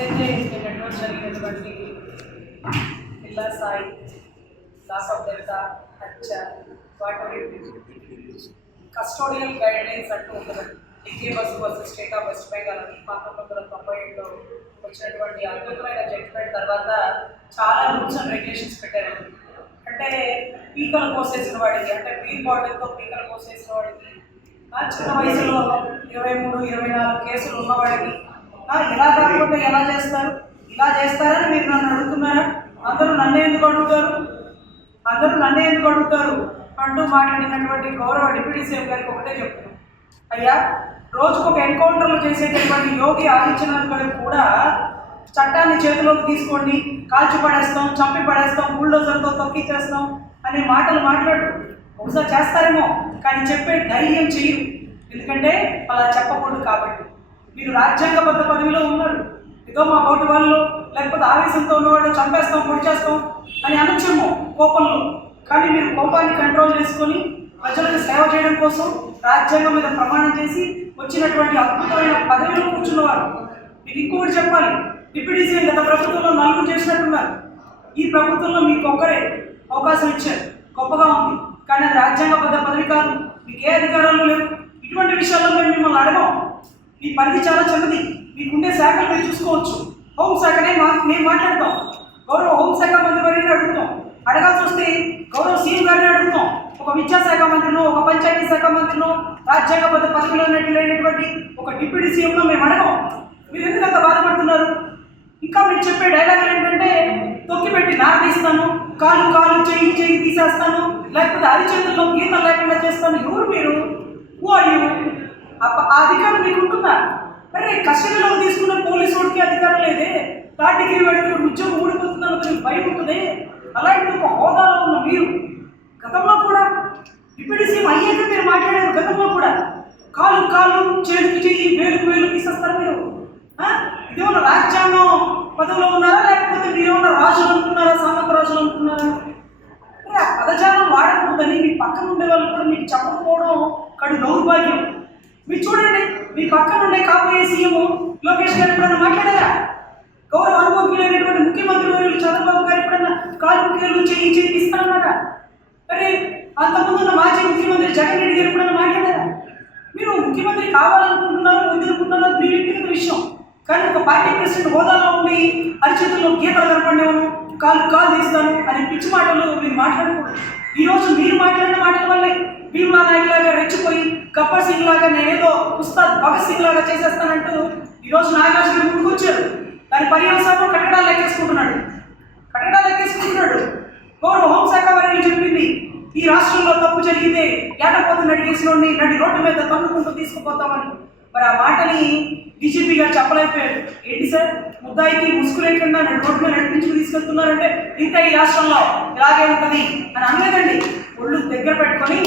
ఏదైతే నిన్నటి రోజు జరిగినటువంటి పిల్ల సాయి లాస్ ఆఫ్ డెల్టా హత్య వాటి కస్టోడియల్ గైడ్లైన్స్ అంటూ ఉంటుందండి. Degree bus versus state of west Bengal అని 1997లో వచ్చినటువంటి అద్భుతమైన జడ్జిమెంట్ తర్వాత చాలా రూల్స్ అండ్ రెగ్యులేషన్స్ పెట్టారండి. అంటే పీకలు కోసేసిన వాడికి, అంటే బీర్ బాటిల్తో పీకలు కోసేసిన వాడికి, చిన్న వయసులో 23-24 కేసులు ఉన్నవాడికి ఇలా కాకపోతే ఎలా చేస్తారు, ఇలా చేస్తారని మీరు నన్ను అడుగుతున్నారా? అందరూ నన్నే ఎందుకు అడుగుతారు అంటూ మాట్లాడినటువంటి గౌరవ డిప్యూటీ సీఎం గారికి ఒకటే చెప్తున్నాను, అయ్యా రోజుకు ఒక ఎన్కౌంటర్లు చేసేటటువంటి యోగి ఆదిత్యనాథ్ గారికి కూడా చట్టాన్ని చేతిలోకి తీసుకోండి, కాల్చి పడేస్తాం, చంపి పడేస్తాం, బుల్డోజర్తో తొక్కిచ్చేస్తాం అనే మాటలు మాట్లాడు. బహుశా చేస్తారేమో, కానీ చెప్పే ధైర్యం చెయ్యరు. ఎందుకంటే అలా చెప్పకూడదు కాబట్టి. మీరు రాజ్యాంగబద్ధ పదవిలో ఉన్నారు. ఏదో మా బోటి వాళ్ళు లేకపోతే ఆవేశంతో ఉన్నవాళ్ళు చంపేస్తాం, పొడిచేస్తాం అని అనొచ్చేమో కోపంలో. కానీ మీరు కోపాన్ని కంట్రోల్ చేసుకొని ప్రజలకు సేవ చేయడం కోసం రాజ్యాంగం మీద ప్రమాణం చేసి వచ్చినటువంటి అద్భుతమైన పదవిలో కూర్చున్నవారు. మీకు ఇంకొకటి చెప్పాలి, డిప్యూటీ సీఎం గత ప్రభుత్వంలో 4 చేసినట్టున్నారు. ఈ ప్రభుత్వంలో మీకు ఒక్కరే అవకాశం ఇచ్చారు, గొప్పగా ఉంది. కానీ అది రాజ్యాంగబద్ధ పదవి కాదు, మీకు ఏ అధికారాలు లేవు. ఇటువంటి విషయాల్లో మేము మిమ్మల్ని అడగం. మీ పరిధి చాలా చిన్నది, మీకుండే శాఖలు మీరు చూసుకోవచ్చు. హోంశాఖనే మేము మాట్లాడతాం, గౌరవ హోంశాఖ మంత్రి వారిని అడుగుతాం. అడగాల్సి వస్తే గౌరవ సీఎం గారిని అడుగుతాం. ఒక విద్యాశాఖ మంత్రినో, ఒక పంచాయతీ శాఖ మంత్రినో, రాజ్యాంగబద్ధ పదవిలో లేనటువంటి ఒక డిప్యూటీ సీఎంలో మేము అడగం. మీరు ఎందుకు అంత బాధపడుతున్నారు? ఇంకా మీరు చెప్పే డైలాగులు ఏంటంటే తొక్కిపెట్టి నారదీస్తాను, కాలు చెయ్యి తీసేస్తాను, లేకపోతే అరిచేతుల్లో గీతలు లేకుండా చేస్తాను. ఎవరు మీరు? ఆ అధికారం మీకు ఉంటుందా? అరే కస్టడీలో తీసుకున్న పోలీసు వాడికి అధికారం లేదే, తాటికి వాడికి ఉద్యోగం ఊడిపోతుందని మీకు భయం ఉంటుంది. అలాంటి ఒక హోదాలో ఉన్న మీరు గతంలో కూడా డిప్యూటీ సీఎం అయ్యాక మీరు మాట్లాడారు. గతంలో కూడా కాలు చేతికి చెయ్యి, వేలు తీసేస్తారు మీరు. ఇదేమన్నా రాజ్యాంగం పదవిలో ఉన్నారా, లేకపోతే మీరేమన్నా రాజులు అనుకున్నారా, సామంత రాజులు అనుకున్నారా? ఆ పదజాలం వాడకూడదని మీ పక్కన ఉండే వాళ్ళు కూడా మీకు చెప్పకపోవడం కడు దౌర్భాగ్యం. మీరు చూడండి, మీ పక్కన ఉండే కాబోయే సీఎం లోకేష్ గారు ఎప్పుడన్నా మాట్లాడారా? గౌరవ అనుభవజ్ఞులైనటువంటి ముఖ్యమంత్రి వర్యులు చంద్రబాబు గారు ఎప్పుడన్నా కాలు చెయ్యి తీస్తారన్నారా? మరి అంతకుముందు ఉన్న మాజీ ముఖ్యమంత్రి జగన్ రెడ్డి గారు ఎప్పుడన్నా మాట్లాడారా? మీరు ముఖ్యమంత్రి కావాలనుకుంటున్నారో వద్దనుకుంటున్నారో మీ వ్యక్తిగత విషయం. కానీ ఒక పార్టీ ప్రెసిడెంట్ హోదాలో ఉండి అరిచేతుల్లో గీతలు కనపడేవాను, కాలు తీస్తాను అని పిచ్చి మాటలు మీరు మాట్లాడకూడదు. ఈరోజు మీరు మాట్లాడిన మాటల వల్లే భీమ్లా నాయక్ లాగా రెచ్చిపోయి గబ్బర్ సింగ్ లాగా నేనేదో ఉస్తాద్ భగత్ సింగ్ లాగా చేసేస్తానంటూ ఈరోజు నాగార్జున ముందుకు వచ్చారు. దాని పర్యవసానం కట్టడాలు లెక్కేసుకుంటున్నాడు. గౌరవ హోంశాఖ వారిని చెప్పింది, ఈ రాష్ట్రంలో తప్పు జరిగితే ఏటపోతు నడిగేసినోడిని నడి రోడ్డు మీద తన్నుకుంటూ తీసుకుపోతామని. మరి ఆ మాటని డీజీపీ గారు చెప్పలేకపోయారు. ఏంటి సార్ ముద్దాయికి ముసుగు లేకుండా రోడ్డు మీద నడిపించుకు తీసుకెళ్తున్నారంటే ఇంత ఈ రాష్ట్రంలో ఇలాగే ఉంటుంది అని అనలేదండి. ఒళ్ళు దగ్గర పెట్టుకొని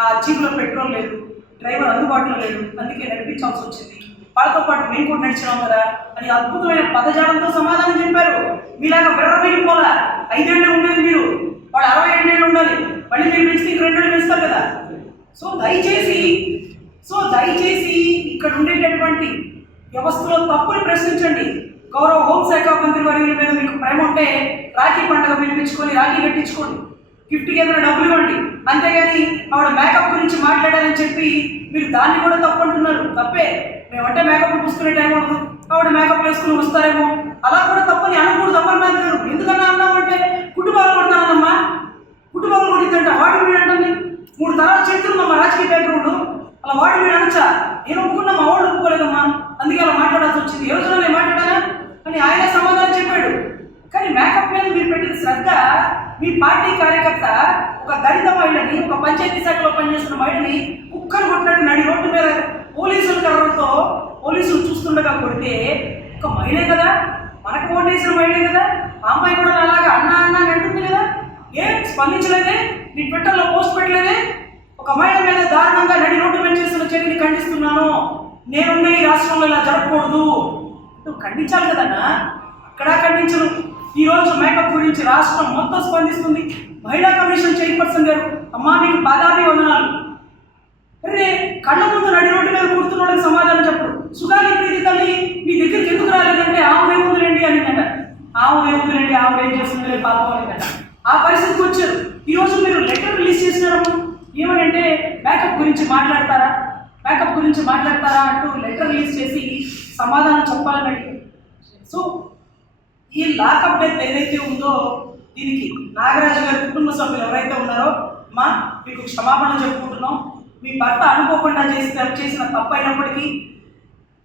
ఆ జీపులో పెట్రోల్ లేదు, డ్రైవర్ అందుబాటులో లేడు, అందుకే నడిపించాల్సి వచ్చింది, వాళ్ళతో పాటు మేము కూడా నడిచినాం కదా అని అద్భుతమైన పదజాలంతో సమాధానం చెప్పారు. మీలాగా విర్రబెరిగిపోలా 5 ఏళ్ళు ఉండేది మీరు, వాళ్ళు 62 ఏళ్ళు ఉండాలి, మళ్ళీ మీరు పెంచితే 2 ఏళ్ళు పెంచుతారు కదా. సో దయచేసి ఇక్కడ ఉండేటటువంటి వ్యవస్థలో తప్పుని ప్రశ్నించండి. గౌరవ హోంశాఖ మంత్రి వర్యుల మీద మీకు ప్రేమ ఉంటే రాఖీ పండుగ పిలిపించుకొని రాఖీ కట్టించుకోండి, గిఫ్ట్కి ఏదైనా డబ్బులు ఇవ్వండి. అంతేగాని ఆవిడ మేకప్ గురించి మాట్లాడారని చెప్పి మీరు దాన్ని కూడా తప్పు అంటున్నారు. తప్పే, మేమంటే మేకప్ పూసుకునే టైం ఉండదు, ఆవిడ మేకప్ వేసుకుని వస్తారేమో, అలా కూడా తప్పని అనకూడదు. అమర్నాథ్ గారు ఎందుకన్నా అన్నామంటే కుటుంబాలు కొడతానమ్మా, కుటుంబాలు కొట్టిందంట వాడి వీడు అంటుంది. 3 తరాల చరిత్ర ఉందమ్మా రాజకీయ బ్యాక్గ్రౌండ్, అలా వాడి వీడు అనొచ్చా? నేను ఒప్పుకున్నా, మా వాళ్ళు ఒప్పుకోలేదమ్మా, అందుకే అలా మాట్లాడాల్సి వచ్చింది. ఏ రోజున నేను మాట్లాడానా అని ఆయన సమాధానం చెప్పాడు. కానీ మేకప్ మీద మీరు పెట్టిన శ్రద్ధ, మీ పార్టీ కార్యకర్త ఒక దళిత మహిళని, ఒక పంచాయతీ శాఖలో పనిచేస్తున్న మహిళని కుక్కలు కొట్టినట్టు నడి రోడ్డు మీద పోలీసుల కర్రలతో పోలీసులు చూస్తుండగా కొడితే ఒక మహిళే కదా, మనకు ఓటేసిన మహిళే కదా, ఆ అమ్మాయి కూడా అలాగా అన్న అని అంటుంది కదా. ఏం స్పందించలేదే? మీ ట్విట్టర్లో పోస్ట్ పెట్టలేదే? ఒక మహిళ మీద దారుణంగా నడి రోడ్డు మీద చేస్తున్న చర్యని ఖండిస్తున్నాను, నేనున్న ఈ రాష్ట్రంలో ఇలా జరగకూడదు నువ్వు ఖండించాలి కదన్నా. అక్కడ ఖండించను. ఈరోజు మేకప్ గురించి రాష్ట్రం మొత్తం స్పందిస్తుంది. మహిళా కమిషన్ చైర్పర్సన్ గారు, అమ్మా మీకు పాదాభివందనాలు. అరే కళ్ళ ముందు నడి రోడ్డు మీద కూర్చున్న వాళ్ళకి సమాధానం చెప్పడు. సుగాలి ప్రీతి తల్లి మీ దగ్గరికి ఎందుకు రాలేదంటే ఆమె ఆమె ఏముందండి, ఆమె ఏం చేస్తుంది పాపం కదా, ఆ పరిస్థితికి వచ్చారు. ఈరోజు మీరు లెటర్ రిలీజ్ చేసినారు ఏమనంటే మేకప్ గురించి మాట్లాడతారా, మేకప్ గురించి మాట్లాడతారా అంటూ లెటర్ రిలీజ్ చేసి సమాధానం చెప్పాలని. సో ఈ లాకప్ డెత్ ఏదైతే ఉందో దీనికి నాగరాజు గారి కుటుంబ సభ్యులు ఎవరైతే ఉన్నారో మీకు క్షమాపణ చెప్పుకుంటున్నాం. మీ భర్త అనుకోకుండా చేసిన తప్పు అయినప్పటికీ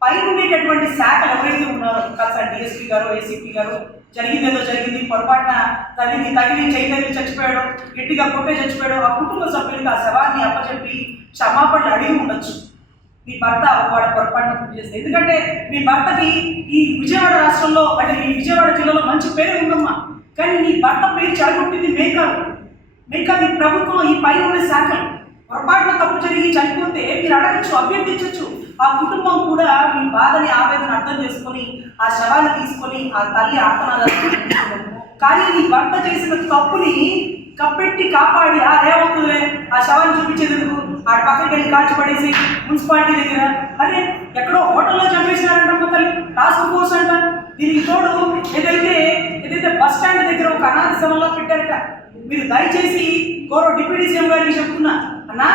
పైన ఉండేటటువంటి శాఖలు ఎవరైతే ఉన్నారో కన్సర్న్ డిఎస్పీ గారు, ఏసీపీ గారు, జరిగిందేదో జరిగింది, పొరపాటున తగిలి చైతన్యం చచ్చిపోయాడు, గట్టిగా కొట్టే చచ్చిపోయాడు, ఆ కుటుంబ సభ్యులకి ఆ శవాన్ని అప్పచెప్పి క్షమాపణలు అడిగి ఉండొచ్చు. మీ భర్త వాడు పొరపాటున పూర్తి చేస్తే, ఎందుకంటే మీ భర్తకి ఈ విజయవాడ రాష్ట్రంలో అంటే ఈ విజయవాడ జిల్లాలో మంచి పేరు ఉందమ్మా. కానీ నీ భర్త పేరు చెడగొట్టింది మేకాదు ఈ ప్రభుత్వం, ఈ పైన ఉన్న శాఖలు. పొరపాటున తప్పు జరిగి చనిపోతే మీరు అడగచ్చు, అభ్యర్థించవచ్చు. ఆ కుటుంబం కూడా మీ బాధని ఆవేదన అర్థం చేసుకొని ఆ శవాన్ని తీసుకొని ఆ తల్లి ఆత్మనాదాలు. కానీ నీ భర్త చేసిన తప్పుని కప్పెట్టి కాపాడి ఏమవుతుందిలే ఆ శవాన్ని చూపించేందుకు ఆ పక్కకి వెళ్ళి కాల్చిపడేసి మున్సిపాలిటీ దగ్గర అరే ఎక్కడో హోటల్లో చంపేసినారంట తల్లి, టాస్క్ ఫోర్స్ అంట. దీనికి తోడు ఏదైతే బస్ స్టాండ్ దగ్గర ఒక అనాథ శవంలో పెట్టారట. మీరు దయచేసి గౌరవ డిప్యూటీ సీఎం గారికి చెప్తున్నా, అన్నా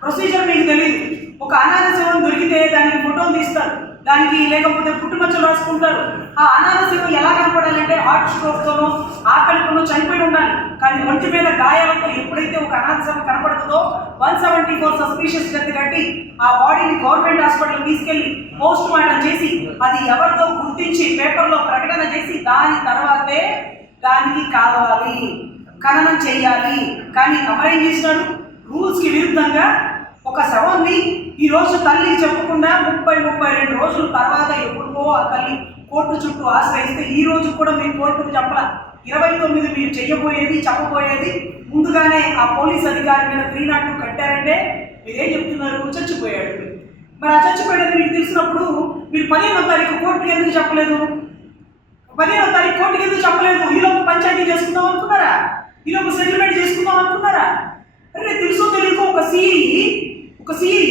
ప్రొసీజర్ మీకు తెలియదు. ఒక అనాథ శవం దొరికితే దానికి ఫోటోలు తీస్తారు, దానికి లేకపోతే పుట్టుమచ్చలు రాసుకుంటారు. ఆ అనాథ శవం ఎలా కనపడాలంటే హార్ట్ స్ట్రోక్తోనో ఆకలితోనో చనిపోయి ఉండాలి. కానీ ఒంటి మీద గాయాలతో ఎప్పుడైతే ఒక అనాథ శవం కనపడుతుందో 174 సస్పీషియస్ డెత్ కట్టి ఆ బాడీని గవర్నమెంట్ హాస్పిటల్ తీసుకెళ్లి పోస్ట్ మార్టం చేసి అది ఎవరితో గుర్తించి పేపర్లో ప్రకటన చేసి దాని తర్వాతే దానికి కావాలి, ఖననం చెయ్యాలి. కానీ అమరేం చేసినాడు, రూల్స్కి విరుద్ధంగా ఒక శవాన్ని ఈరోజు తల్లి చెప్పకుండా 32 రోజుల తర్వాత ఎప్పుడుకో ఆ తల్లి కోర్టు చుట్టూ ఆశ్రయిస్తే ఈ రోజు కూడా మీరు కోర్టుకు చెప్పాల. 29 మీరు చెప్పబోయేది ముందుగానే ఆ పోలీస్ అధికారి మీద 302 కట్టారంటే మీరేం చెప్తున్నారు, చచ్చిపోయాడు. మరి ఆ చచ్చిపోయేది మీకు తెలిసినప్పుడు మీరు 15వ తారీఖు కోర్టుకి ఎందుకు చెప్పలేదు? 15వ తారీఖు కోర్టుకి ఎందుకు చెప్పలేదు? ఈలోపు పంచాయతీ చేసుకుందాం అనుకున్నారా? ఈలోపు సెటిల్మెంట్ చేసుకుందాం అనుకున్నారా? అరే తెలుసో తెలియకో ఒక సిఐ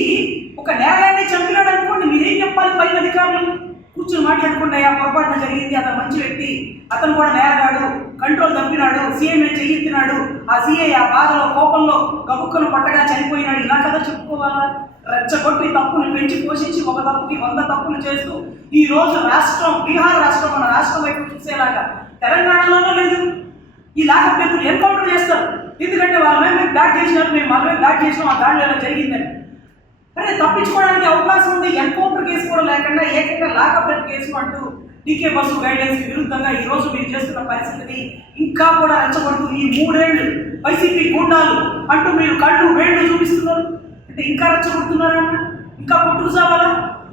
ఒక న్యాయాన్ని చంపినాడు అనుకోండి, మీరేం చెప్పాలి? పైన అధికారులు కూర్చొని మాట్లాడుకుంటే ఆ పొరపాటున జరిగింది, అతను మంచి వ్యక్తి, అతను కూడా నేరగాడు, కంట్రోల్ తప్పినాడు, సీఎం చెయ్యెత్తినాడు, ఆ సిఐ ఆ బాధలో కోపంలో గబుక్కను పట్టగా చనిపోయినాడు, ఇలా కదా చెప్పుకోవాలా? రెచ్చగొట్టి తప్పును పెంచి పోషించి ఒక తప్పుకి 100 తప్పులు చేస్తూ ఈ రోజు బీహార్ రాష్ట్రం మన రాష్ట్రం వైపు చూసేలాగా తెలంగాణలోనూ లేదు. ఈ లాకప్ డెత్లు ఎన్కౌంటర్ చేస్తారు, ఎందుకంటే వాళ్ళ మేము దాడి చేసినట్టు మేము మనమే దాడి చేసినాం, ఆ దాడిలో ఎలా జరిగిందని. అరే తప్పించుకోవడానికి అవకాశం ఉంది, ఎన్కౌంటర్ కేసు కూడా లేకుండా ఏకంగా లాకప్ డెత్ కేసు అంటూ డీకే బస్సు గైడ్లైన్స్ విరుద్ధంగా ఈ రోజు మీరు చేస్తున్న పరిస్థితిని ఇంకా కూడా రెచ్చగొడుతూ ఈ 3 ఏళ్ళు వైసీపీ గుండాలు అంటూ మీరు కళ్ళు వేళ్ళు చూపిస్తున్నారు. అంటే ఇంకా రెచ్చగొడుతున్నారన్న, ఇంకా కొట్టుకు సావాలా?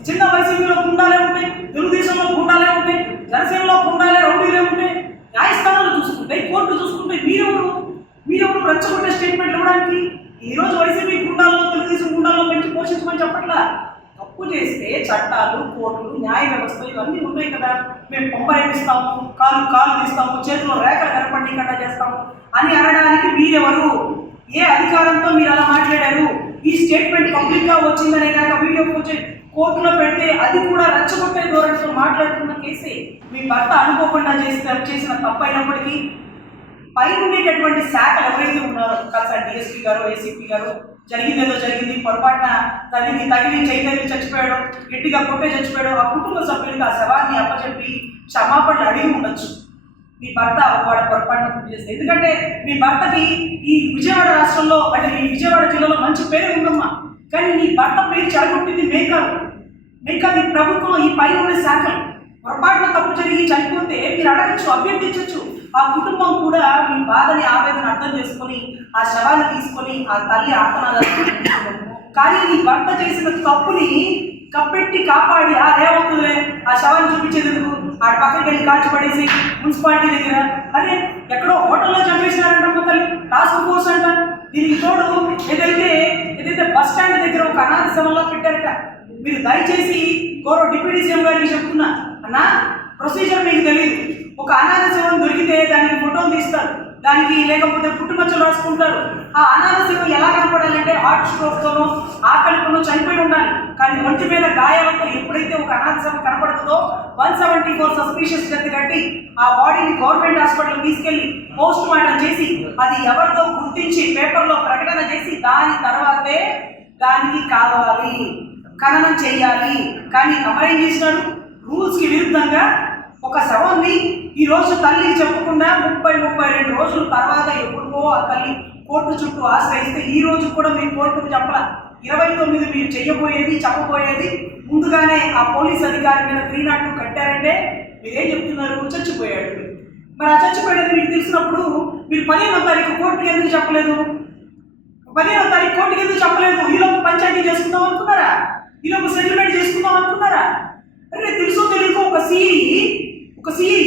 చిన్న వైసీపీలో గుండాలే ఉంటాయి, తెలుగుదేశంలో గుండాలే ఉంటాయి, జనసేనలో గుండాలే రౌడీలే ఉంటాయి, న్యాయస్థానాలు చూసుకుంటాయి, కోర్టు చూసుకుంటాయి. మీరెవరు రెచ్చగొట్టే స్టేట్మెంట్ ఇవ్వడానికి? ఈరోజు వైసీపీ గుండాల్లో తెలుగుదేశం గుండాల్లో పెంచి పోషించమని చెప్పట్లా. తప్పు చేస్తే చట్టాలు, కోర్టులు, న్యాయ వ్యవస్థ ఇవన్నీ ఉన్నాయి కదా. మేము పొంపరేపిస్తాము, కాలు తీస్తాము, చేతిలో రేఖలు కనపడకుండా చేస్తాము అని అనడానికి మీరెవరు? ఏ అధికారంతో మీరు అలా మాట్లాడారు? ఈ స్టేట్మెంట్ పబ్లిక్గా వచ్చిందనే కనుక వీడియో కోర్టులో పెడితే అది కూడా రెచ్చగొట్టే ధోరణితో మాట్లాడుతున్న కేసే. మీ భర్త అనుకోకుండా చేసిన తప్పు అయినప్పటికీ పైన ఉండేటటువంటి శాఖలు ఎవరైతే ఉన్నారో కన్సర్న్ డిఎస్పీ గారు, ఏసీపీ గారు, జరిగిందేదో జరిగింది, పొరపాటున తగిలి చైతన్యం చచ్చిపోయాడు, గట్టిగా కొట్టే చచ్చిపోయాడు, ఆ కుటుంబ సభ్యులకి ఆ శవాన్ని అప్పచెప్పి క్షమాపణలు అడిగి ఉండొచ్చు. మీ భర్త వాడు పొరపాటున పూర్తి చేస్తే, ఎందుకంటే మీ భర్తకి ఈ విజయవాడ రాష్ట్రంలో అంటే ఈ విజయవాడ జిల్లాలో మంచి పేరు ఉందమ్మా. కానీ నీ భర్త పేరు చెడగొట్టింది మేకాదు ఈ ప్రభుత్వం, ఈ పైన ఉన్న శాఖలు. పొరపాటున తప్పు జరిగి చనిపోతే మీరు అడగచ్చు, అభ్యర్థించవచ్చు. ఆ కుటుంబం కూడా మీ బాధని ఆవేదన అర్థం చేసుకొని ఆ శవాన్ని తీసుకొని ఆ తల్లి ఆత్మనాదాలు. కానీ నీ భర్త చేసిన తప్పుని కప్పెట్టి కాపాడి ఏమవుతుందిలే ఆ శవాన్ని చూపించేందుకు ఆ పక్కకి వెళ్ళి కాల్చిపడేసి మున్సిపాలిటీ దగ్గర అరే ఎక్కడో హోటల్లో చంపేసినారంట తల్లి, టాస్క్ ఫోర్స్ అంట. దీనికి తోడు ఏదైతే బస్ స్టాండ్ దగ్గర ఒక అనాథ శవంలో పెట్టారట. మీరు దయచేసి గౌరవ డిప్యూటీ సీఎం గారికి చెప్తున్నా, అన్నా ప్రొసీజర్ మీకు తెలియదు. ఒక అనాథ శవం దొరికితే దానికి ఫోటోలు తీస్తారు, దానికి లేకపోతే పుట్టుమచ్చలు రాసుకుంటారు, ఆ అనాథ సింహం ఎలా కనపడాలంటే హార్ట్ స్ట్రోక్తోనో ఆకలితోనో చనిపోయి ఉండాలి. కానీ ఒంటి మీద గాయాలతో ఎప్పుడైతే ఒక అనాథ సింహం కనపడుతుందో 174 సస్పీషియస్ డెత్ కట్టి ఆ బాడీని గవర్నమెంట్ హాస్పిటల్ తీసుకెళ్లి పోస్ట్ మార్టం చేసి అది ఎవరితో గుర్తించి పేపర్లో ప్రకటన చేసి దాని తర్వాతే దానికి కావాలి ఖననం చేయాలి. కానీ అమరేం చేసినాడు? రూల్స్కి విరుద్ధంగా ఒక శవాన్ని ఈ రోజు తల్లికి చెప్పకుండా 32 రోజుల తర్వాత ఎప్పుడుకో ఆ తల్లి కోర్టు చుట్టూ ఆశ్రయిస్తే ఈ రోజు కూడా మీ కోర్టుకు చెప్పాల. 29 మీరు చెయ్యబోయేది చెప్పబోయేది ముందుగానే ఆ పోలీస్ అధికారి మీద 302 కట్టారంటే మీరేం చెప్తున్నారు? చచ్చిపోయాడు. మరి ఆ చచ్చిపోయేది మీకు తెలిసినప్పుడు మీరు 15వ తారీఖు కోర్టుకి ఎందుకు చెప్పలేదు? 15వ తారీఖు కోర్టుకి ఎందుకు చెప్పలేదు? ఈలోపు పంచాయతీ చేసుకుందాం అనుకున్నారా? ఈలోపు సెటిల్మెంట్ చేసుకుందాం అనుకున్నారా? అరే తెలుసో తెలియక ఒక సిఐ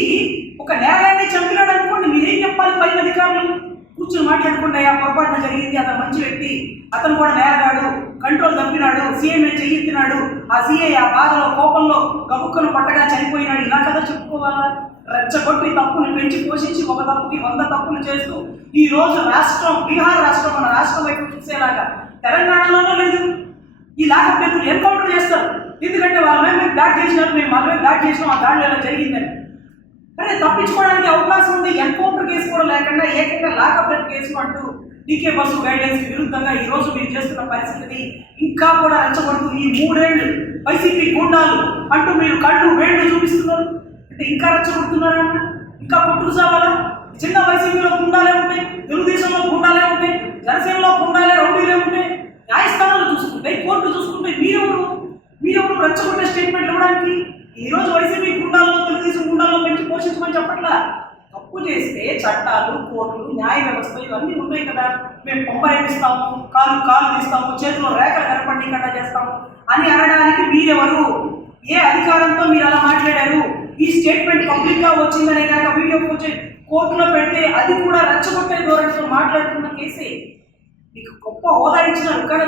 ఒక నేరాన్ని చంపినాడు అనుకోండి, మీరేం చెప్పాలి? పైన అధికారులు కూర్చొని మాట్లాడుకుంటే ఆ పొరపాటున జరిగింది, అతను మంచి వ్యక్తి, అతను కూడా నేరగాడు, కంట్రోల్ తప్పినాడు, సీఎం చెయ్యెత్తినాడు, ఆ సిఐ ఆ బాధలో కోపంలో గబుక్కను పట్టగా చనిపోయినాడు, ఇలా కదా చెప్పుకోవాలా? రెచ్చగొట్టి తప్పును పెంచి పోషించి ఒక తప్పుకి 100 తప్పులు చేస్తూ ఈ రోజు రాష్ట్రం బీహార్ రాష్ట్రం మన రాష్ట్రం వైపు చూసేలాగా తెలంగాణలోనూ లేదు. ఈ లాకప్ డెత్తులు ఎన్కౌంటర్ చేస్తారు. ఎందుకంటే వాళ్ళ మేము దాడి చేసినారు, మేము మనమే దాడి చేసినాం, ఆ దాడిలో ఎలా జరిగిందని. అరే తప్పించుకోవడానికి అవకాశం ఉంది. ఎన్కౌంటర్ కేసు కూడా లేకుండా ఏకంగా లాకప్ డెత్ కేసు అంటూ డీకే బస్సు గైడెన్స్కి విరుద్ధంగా ఈ రోజు మీరు చేస్తున్న పరిస్థితిని ఇంకా కూడా రెచ్చగొడుతూ ఈ 3 ఏళ్ళు వైసీపీ గుండాలు అంటూ మీరు కళ్ళు వేళ్ళు చూపిస్తున్నారు. అంటే ఇంకా రెచ్చగొడుతున్నారా? ఇంకా కొట్టుకు సావాలా? చిన్న వైసీపీలో గుండాలే ఉంటాయి, తెలుగుదేశంలో గుండాలే ఉంటాయి, జనసేనలో గుండాలే రౌడీలే ఉంటాయి, న్యాయస్థానాలు చూసుకుంటే కోర్టు చూసుకుంటే మీరెవరు రెచ్చగొట్టే స్టేట్మెంట్ ఇవ్వడానికి? ఈ రోజు వైసీపీ గుండాల్లో తెలుగుదేశం గుండాల్లో పెంచి పోషించమని చెప్పట్లా. తప్పు చేస్తే చట్టాలు, కోర్టులు, న్యాయ వ్యవస్థ ఇవన్నీ ఉన్నాయి కదా. మేము పొంబరేపిస్తాము, కాలు తీస్తాము, చేతిలో రేఖలు కనపడకుండా చేస్తాము అని అనడానికి మీరెవరు? ఏ అధికారంతో మీరు అలా మాట్లాడారు? ఈ స్టేట్మెంట్ పబ్లిక్ గా వచ్చిందనే కనుక వీడియో కోర్టులో పెడితే అది కూడా రెచ్చగొట్టే ధోరణితో మాట్లాడుతున్న కేసే. మీకు గొప్ప హోదా ఇచ్చినారు కానీ